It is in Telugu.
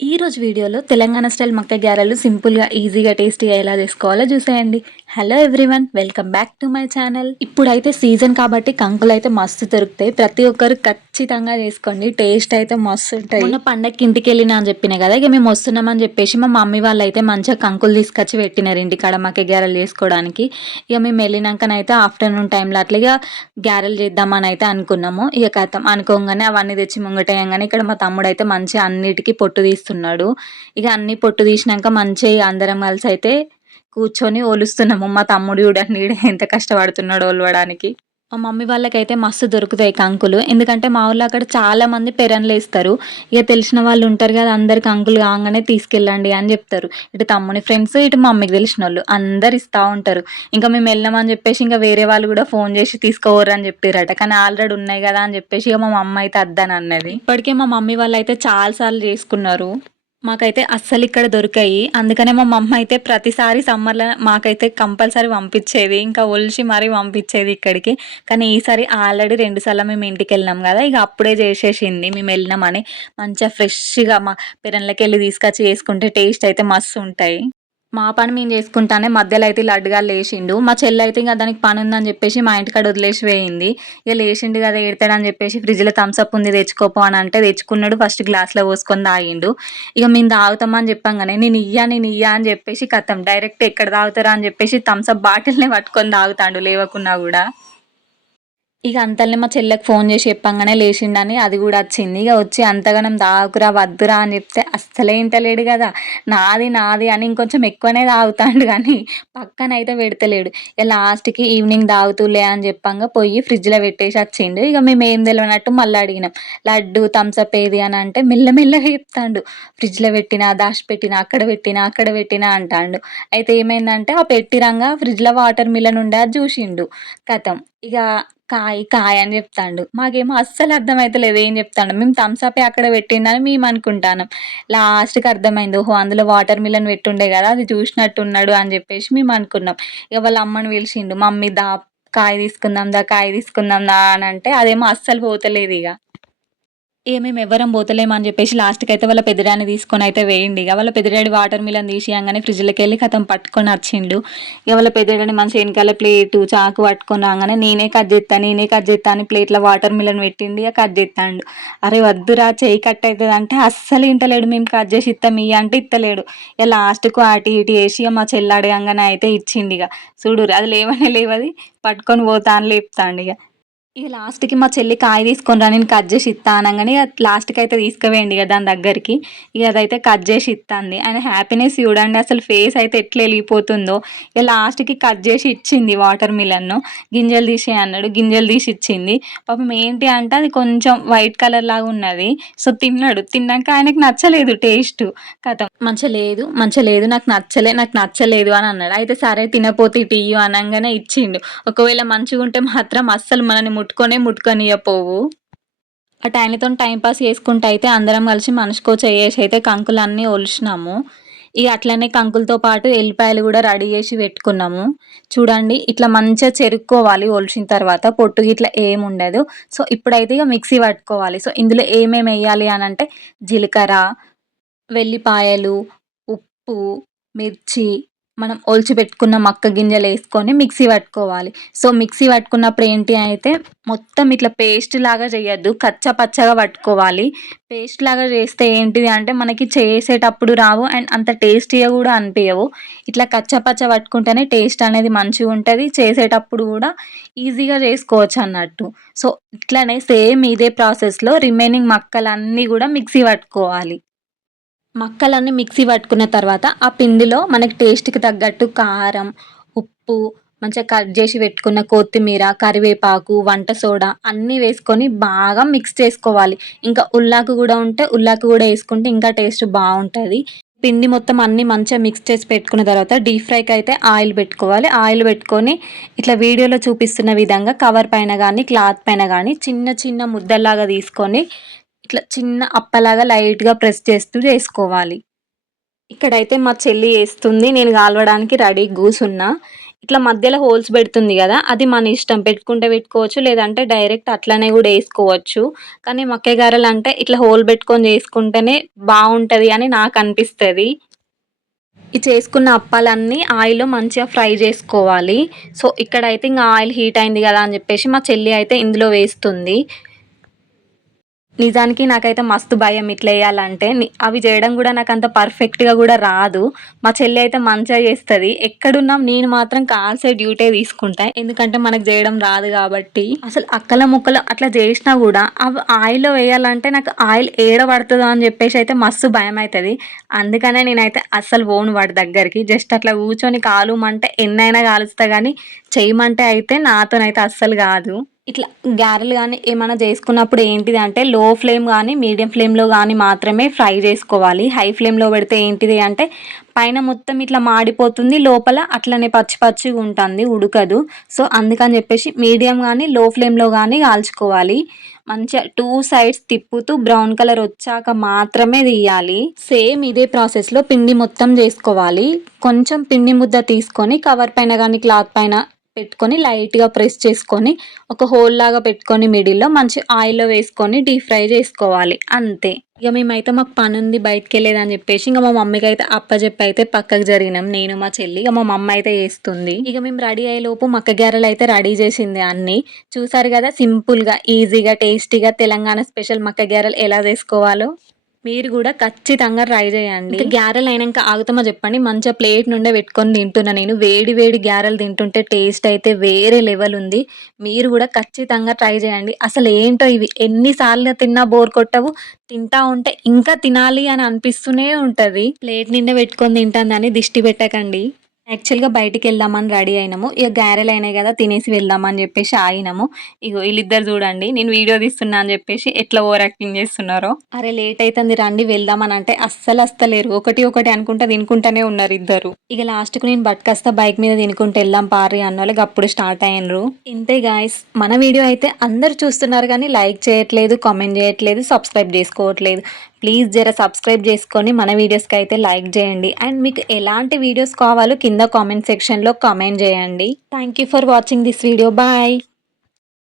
ఈ రోజు వీడియోలో తెలంగాణ స్టైల్ మక్క గారెలు సింపుల్‌గా, ఈజీగా, టేస్టీగా ఎలా చేసుకోవాలో చూసేయండి. Hello everyone! Welcome back to my channel. ఇప్పుడైతే సీజన్ కాబట్టి కంకులైతే మస్తు దొరుకుతాయి. ప్రతి ఒక్కరు ఖచ్చితంగా చేసుకోండి. టేస్ట్ అయితే మస్తుంటాయి. మొన్న పండగకి ఇంటికెళ్ళినా అని చెప్పినా కదా! ఇక మేము వస్తున్నామని చెప్పేసి మా మమ్మీ వాళ్ళైతే మంచిగా కంకులు తీసుకొచ్చి పెట్టినారు ఇంటికాడ మక్క గారెలు చేసుకోవడానికి. ఇక మేము వెళ్ళినాకనైతే ఆఫ్టర్‌నూన్ టైంలో అట్లా ఇగ గారెలు చేద్దామని అయితే అనుకున్నాము. ఇక ఖతం అనుకోంగానే అవన్నీ తెచ్చి ముంగటేయంగానే ఇక్కడ మా తమ్ముడైతే మంచిగా అన్నిటికి పొట్టు తీస్తున్నాడు. ఇక అన్ని పొట్టు తీసినాక మంచిగా అందరం కలిసి అయితే కూర్చొని ఒలుస్తున్నాము. మా తమ్ముడు చూడండి ఈడ ఎంత కష్టపడుతున్నాడో ఒలవడానికి. మా మమ్మీ వాళ్ళకైతే మస్తు దొరుకుతాయి కంకులు. ఎందుకంటే మా ఊర్లో అక్కడ చాలా మంది పెరన్లేస్తారు. ఇక తెలిసిన వాళ్ళు ఉంటారు కదా! అందరు కంకులు కాంగానే తీసుకెళ్ళండి అని చెప్తారు. ఇటు తమ్ముని ఫ్రెండ్స్, ఇటు మమ్మీకి తెలిసినోళ్ళు అందరు ఇస్తా ఉంటారు. ఇంకా మేము వెళ్ళామని చెప్పేసి ఇంకా వేరే వాళ్ళు కూడా ఫోన్ చేసి తీసుకోపోర్రని చెప్పిర్రట. కానీ ఆల్రెడీ ఉన్నాయి కదా అని చెప్పేసి ఇక మా మమ్మీ అయితే వద్దని అన్నది. ఇప్పటికే మా మమ్మీ వాళ్ళైతే చాలా సార్లు చేసుకున్నారు. మాకైతే అస్సలిక్కడ దొరికాయి. అందుకనే మా మమ్మ అయితే ప్రతిసారి సమ్మర్‌లో మాకైతే కంపల్సరీ పంపించేది. ఇంకా ఒలిచి మరీ పంపించేది ఇక్కడికి. కానీ ఈసారి ఆల్రెడీ 2 సార్లు మేము ఇంటికెళ్ళినాం గదా! ఇక అప్పుడే చేసేసింది మేమెళ్ళినామని. మంచిగా ఫ్రెష్‌గా మా పెరన్లకెళ్ళి తీసుకొచ్చి చేసుకుంటే టేస్ట్ అయితే మస్తుంటాయి. మా పని మేము చేసుకుంటానే మధ్యలో అయితే ఈ లడ్డుగాడు లేచిండు. మా చెల్లయితే ఇంక దానికి పనుందని చెప్పేసి మా ఇంటికాడ వదిలేసి పోయింది. ఇక లేచిండు కదా ఏడతాడని చెప్పేసి ఫ్రిడ్జ్‌లో థమ్స్ అప్ ఉంది తెచ్చుకోపో అని అంటే తెచ్చుకున్నాడు. ఫస్ట్ గ్లాస్‌లో పోసుకొని తాగిండు. ఇక మేము తాగుతామని చెప్పంగానే నేను ఇయ్య అని చెప్పేసి ఖతం డైరెక్ట్ ఎక్కడ తాగుతారా అని చెప్పేసి థమ్స్ అప్ బాటిల్‌నే పట్టుకొని తాగుతాండు లేవకున్నా గూడా. ఇక అంతల్నే మా చెల్లెకి ఫోన్ చేసి చెప్పంగానే లేచిండని అది కూడా వచ్చింది. ఇక వచ్చి అంతగనం తాగుకురా వద్దురా అని చెప్తే అస్సలే ఇంటలేడు కదా! నాది అని ఇంకొంచెం ఎక్కువనే తాగుతాండు గానీ పక్కనైతే పెడతలేడు. ఇక లాస్ట్‌కి ఈవినింగ్ తాగుతూలే అని చెప్పంగా పోయి ఫ్రిడ్జ్‌లో పెట్టేసి వచ్చిండు. ఇక మేమేం తెలవనట్టు మళ్ళీ అడిగినాం. లడ్డు, థమ్స్ అప్ ఏది అని అంటే మెల్లగా చెప్తాండు. ఫ్రిడ్జ్‌లో పెట్టినా, దాచిపెట్టినా, అక్కడ పెట్టినా అంటాండు. అయితే ఏమైందంటే ఆ పెట్టిరంగా ఫ్రిడ్జ్‌లో వాటర్ మిలన్ ఉండే అది చూసిండు. ఖతం ఇక కాయ్ అని జెప్తాండు. మాకేమో అస్సలు అర్థమైతలేదు ఏం జెప్తాండో. మేము థమ్స్ అపే అక్కడ పెట్టిండని మేము అనుకుంటాన్నాం. లాస్ట్‌కి అర్థమైంది. ఓహో! అందులో వాటర్ మిలన్ పెట్టుండే గదా! అది చూసినట్టున్నాడు అని జెప్పేసి మేము అనుకున్నాం. ఇగ వాళ్ళ అమ్మని పిలిచిండు. మమ్మీ దా కాయ తీసుకుందాం దా అనంటే అదేమో అస్సలు పోతలేదిగ. ఇగ మేమెవ్వరం పోతలేమని జెప్పేసి లాస్ట్‌కయితే వాళ్ళ పెద్ద డాడీని తీసుకొనయితే పోయిండిగ. వాళ్ళ పెద్ద డాడీ వాటర్ మిలన్ తీసియంగానే ఫ్రిడ్జ్‌లోకెళ్ళి ఖతం పట్టుకొనొచ్చిండు. ఇగ వాళ్ళ పెద్ద డాడీ మంచిగా ఎనకాల ప్లేటు, చాకు పట్టుకొని రాంగానే నేనే కట్ జేత్తా అని ప్లేట్‌లో వాటర్ మిలన్ పెట్టిండు. ఇగ కట్ జేత్తాండు. అరే వద్దురా చెయ్యి కట్ అయితదంటే అస్సలు ఇంటలేడు. మేము కట్ జేసి ఇత్తం ఇయ్యి అంటే ఇత్తలేడు. ఇగ లాస్ట్‌కు అటు ఇటు చేసి ఇగ మా చెల్లి అడగంగానే అయితే ఇచ్చిండిగ. చూడుర్రి అది లేవనే లేవది పట్టుకొని పోతా అని లేపుతాండిగ. ఇగ లాస్ట్‌కి మా చెల్లి కాయ తీసుకొని రా నేను కట్ జేసి ఇత్తా అనంగానే ఇగ లాస్ట్‌కయితే తీసుకుపోయిండు ఇగ దాని దగ్గరికి. ఇగ అదైతే కట్ జేసి ఇత్తాంది. ఆయన హ్యాపీనెస్ చూడండి అసలు ఫేస్ అయితే ఎట్లా ఎలిగిపోతుందో. ఇగ లాస్ట్‌కి కట్ జేసి ఇచ్చింది వాటర్ మిలన్ను. గింజలు తీసేయి అన్నాడు. గింజలు తీసి ఇచ్చింది. పాపం ఏంటి అంటే అది కొంచెం వైట్ కలర్ లాగా ఉన్నది. సో తిన్నాడు. తిన్నాక ఆయనకి నచ్చలేదు టేస్టు. ఖతం మంచిగా లేదు నాకు నచ్చలేదు అని అన్నాడు. అయితే సరే తినపోతే ఇటియ్యు అనంగానే ఇచ్చిండు. ఒకవేళ మంచిగుంటే మాత్రం అస్సలు మనని ముట్టుకొనియపోవు. అటు ఆయనతోని టైమ్ పాస్ చేసుకుంటా అయితే అందరం కలిసి మనిషికో చెయ్యేసి అయితే కంకులన్నీ ఒలిచినాము. ఇగ అట్లనే కంకులతో పాటు ఎల్లిపాయలు గూడా రెడీ జేసి పెట్టుకున్నాము. చూడండి ఇట్లా మంచిగా చెరుక్కోవాలి ఒలిచిన తర్వాత. పొట్టు గిట్లా ఏముండదు. సో, ఇప్పుడైతే ఇగ మిక్సీ పట్టుకోవాలి. సో, ఇందులో ఏమేమెయ్యాలి అనంటే జీలకర్ర, వెల్లిపాయలు, ఉప్పు, మిర్చి, మనం ఒలిచి పెట్టుకున్న మక్క గింజలేసుకొని మిక్సీ పట్టుకోవాలి. సో, మిక్సీ పట్టుకున్నప్పుడు ఏంటి అయితే మొత్తం ఇట్లా పేస్ట్ లాగా చేయొద్దు. కచ్చా పచ్చాగా పట్టుకోవాలి. పేస్ట్ లాగా చేస్తే ఏంటిది అంటే మనకి చేసేటప్పుడు రావు అండ్ అంత టేస్టీగా గూడా అనిపియవు. ఇట్లా కచ్చా పచ్చా పట్టుకుంటేనే టేస్ట్ అనేది మంచిగుంటది. చేసేటప్పుడు గూడా ఈజీగా చేసుకోవచ్చన్నట్టు. సో, ఇట్లనే సేమ్ ఇదే ప్రాసెస్‌లో రిమైనింగ్ మక్కలన్నీ గూడా మిక్సీ పట్టుకోవాలి. మక్కలన్నీ మిక్సీ పట్టుకున్న తర్వాత ఆ పిండిలో మనకి టేస్ట్‌కి తగ్గట్టు కారం, ఉప్పు, మంచిగా కట్ జేసి పెట్టుకున్న కొత్తిమీర, కరివేపాకు, వంట సోడా అన్నీ వేసుకొని బాగా మిక్స్ చేసుకోవాలి. ఇంకా ఉల్లాకు గూడా ఉంటే ఉల్లాకు గూడా యేసుకుంటే ఇంకా టేస్ట్ బావుంటది. పిండి మొత్తం అన్నీ మంచిగా మిక్స్ చేసి పెట్టుకున్న తర్వాత డీప్ ఫ్రైకయితే ఆయిల్ పెట్టుకోవాలి. ఆయిల్ పెట్టుకొని ఇట్లా వీడియోలో చూపిస్తున్న విధంగా కవర్ పైన గానీ, క్లాత్ పైన గానీ చిన్న చిన్న ముద్దల్లాగా తీసుకొని ఇట్లా చిన్న అప్పలాగా లైట్‌గా ప్రెస్ చేస్తూ చేసుకోవాలి. ఇక్కడైతే మా చెల్లి ఏస్తుంది. నేను కాలవడానికి రెడీగా గూసున్నా. ఇట్లా మధ్యలో హోల్స్ పెడుతుంది కదా, అది మన ఇష్టం, పెట్టుకుంటే పెట్టుకోవచ్చు, లేదంటే డైరెక్ట్ అట్లనే కూడా వేసుకోవచ్చు. కానీ మక్కయి గారెలు అంటే ఇట్లా హోల్ పెట్టుకొని చేసుకుంటేనే బాగుంటది అని నాకు అనిపిస్తుంది. ఈ చేసుకున్న అప్పాలన్నీ ఆయిల్‌లో మంచిగా ఫ్రై చేసుకోవాలి. సో ఇక్కడైతే ఇంక ఆయిల్ హీట్ అయింది కదా అని చెప్పేసి మా చెల్లి అయితే ఇందులో వేస్తుంది. నిజానికి నాకైతే మస్తు భయం ఇట్లా వేయాలంటే. అవి చేయడం కూడా నాకు అంత పర్ఫెక్ట్‌గా కూడా రాదు. మా చెల్లి అయితే మంచిగా చేస్తది. ఎక్కడున్నా నేను మాత్రం కాల్సే డ్యూటీ తీసుకుంటా. ఎందుకంటే మనకు చేయడం రాదు కాబట్టి. అసలు అక్కల ముక్కలు అట్లా చేసినా కూడా అవి ఆయిల్‌లో వేయాలంటే నాకు ఆయిల్ ఏడ పడతదో అని చెప్పేసి అయితే మస్తు భయమైతది. అందుకనే నేనైతే అస్సలు పోను వాటి దగ్గరికి. జస్ట్ అట్లా కూర్చొని కాలుమంటే ఎన్నైనా కాలుస్తా గానీ, చెయ్యమంటే అయితే నాతోనైతే అస్సలు కాదు. ఇట్లా గారెలు గానీ ఏమన్నా చేసుకున్నప్పుడు ఏంటిది అంటే లో ఫ్లేమ్ గానీ, మీడియం ఫ్లేమ్‌లో గానీ మాత్రమే ఫ్రై చేసుకోవాలి. హై ఫ్లేమ్‌లో పెడితే ఏంటిది అంటే పైన మొత్తం ఇట్లా మాడిపోతుంది. లోపల అట్లనే పచ్చి పచ్చిగా ఉంటుంది, ఉడకదు. సో అందుకని చెప్పేసి మీడియం గానీ, లో ఫ్లేమ్‌లో గానీ కాల్చుకోవాలి. మంచిగా 2 సైడ్స్ తిప్పుతూ బ్రౌన్ కలర్ వచ్చాక మాత్రమే తీయాలి. సేమ్ ఇదే ప్రాసెస్‌లో పిండి మొత్తం చేసుకోవాలి. కొంచెం పిండి ముద్ద తీసుకొని కవర్ పైన గానీ, క్లాత్ పైన పెట్టుకొని లైట్‌గా ప్రెస్ చేసుకొని ఒక హోల్ లాగా పెట్టుకొని మిడిల్‌లో మంచి ఆయిల్‌లో వేసుకొని డీప్ ఫ్రై చేసుకోవాలి అంతే. ఇక మేమైతే మాకు పనుంది బయటికెళ్ళేదని చెప్పేసి ఇంక మా మమ్మీకైతే అప్పజెప్పి అయితే పక్కకు జరిగినాం నేను మా చెల్లి. ఇక మా మమ్మ అయితే చేస్తుంది. ఇక మేము రెడీ అయ్యేలోపు మక్క గారెలు అయితే రెడీ చేసింది అన్నీ. చూసారు కదా, సింపుల్‌గా, ఈజీగా, టేస్టీగా తెలంగాణ స్పెషల్ మక్క గారెలు ఎలా చేసుకోవాలో. మీరు కూడా ఖచ్చితంగా ట్రై చేయండి. గారెలు అయినాక ఆగుతామో చెప్పండి, మంచిగా ప్లేట్ నుండే పెట్టుకొని తింటున్నా నేను. వేడి వేడి గారెలు తింటుంటే టేస్ట్ అయితే వేరే లెవెల్ ఉంది. మీరు కూడా ఖచ్చితంగా ట్రై చేయండి. అసలు ఏంటో ఇవి ఎన్నిసార్లు తిన్నా బోర్ కొట్టవు. తింటా ఉంటే ఇంకా తినాలి అని అనిపిస్తూనే ఉంటది. ప్లేట్ నిండా పెట్టుకొని తింటానని దిష్టి పెట్టకండి. యాక్చువల్‌గా బయటికెళ్దామని రెడీ అయినాము. ఇక గారెలయినాయి గదా, తినేసి వెళ్దామని జెప్పేసి ఆగినాము. ఇగో ఈళ్ళిద్దరు జూడండి, నేను వీడియో తీస్తున్నా అని జెప్పేసి ఎట్లా ఓవర్ యాక్టింగ్ జేస్తున్నారో. అరే లేట్ అయితంది రండి వెళ్దామనంటే అస్సలొస్తలేరు. ఒకటి ఒకటి అనుకుంటా తినుకుంటానే ఉన్నారు ఇద్దరు. ఇగ లాస్ట్‌కు నేను పట్టుకొస్తా బైక్ మీద తినుకుంటూ ఎళ్దాం పార్రి అన్నోళ్ళకి అప్పుడు స్టార్ట్ అయ్యిండ్రు. ఇంతే గాయ్స్, మన వీడియో అయితే అందరూ చూస్తున్నారు గానీ లైక్ చేయట్లేదు, కామెంట్ చేయట్లేదు, సబ్స్క్రైబ్ జేసుకోవట్లేదు. ప్లీజ్ జర సబ్స్క్రైబ్ చేసుకొని మన వీడియోస్కి అయితే లైక్ చేయండి. అండ్ మీకు ఎలాంటి వీడియోస్ కావాలో కింద కామెంట్ సెక్షన్లో కామెంట్ చేయండి. Thank you for watching this video. Bye.